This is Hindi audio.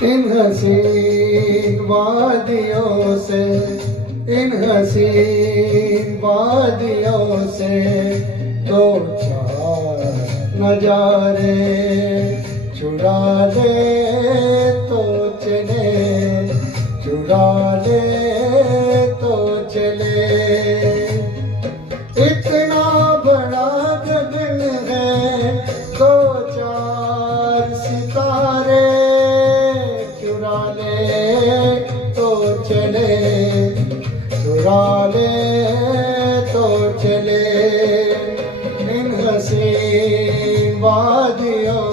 इन हसीन वादियों से, इन हसीन वादियों से दो चार नजारे चुरा ले तो चले, चुरा ले तो चले। इतना बड़ा गगन है, दो चार सितारे चुरा ले तो चले, चुरा ले तो चले। इन हसीन वादियों